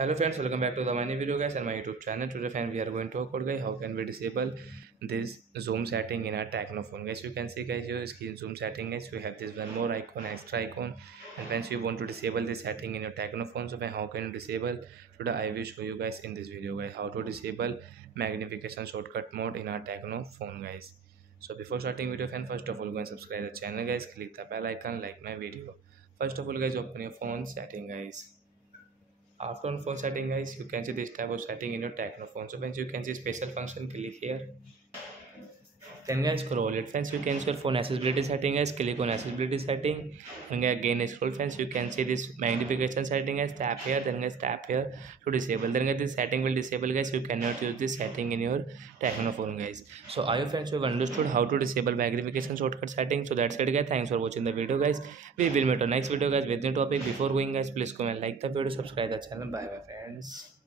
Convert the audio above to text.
Hello friends, welcome back to the mini video guys and my YouTube channel. Today friend we are going to talk about guys how can we disable this zoom setting in our Tecno phone guys. You can see guys your screen zoom setting guys. We have this one more icon, extra icon, and friends you want to disable this setting in your Tecno phone. So friend, how can you disable? Today I will show you guys in this video guys how to disable magnification shortcut mode in our Tecno phone guys. So before starting video friend, first of all go and subscribe the channel guys. Click the bell icon, like my video. First of all guys, open your phone setting guys. After on phone setting guys, you can see this type of setting in your Tecno phone. So once you can see special function, click here. Then guys scroll it friends, you can see your phone accessibility setting guys, click on accessibility setting, and again scroll friends, you can see this magnification setting guys, tap here, then guys tap here to disable. Then guys this setting will disable guys, you cannot use this setting in your Tecno phone guys. So I hope friends you have understood how to disable magnification shortcut setting. So that's it guys, thanks for watching the video guys. We will meet on next video guys with new topic. Before going guys, please comment, like the video, subscribe the channel. Bye bye friends.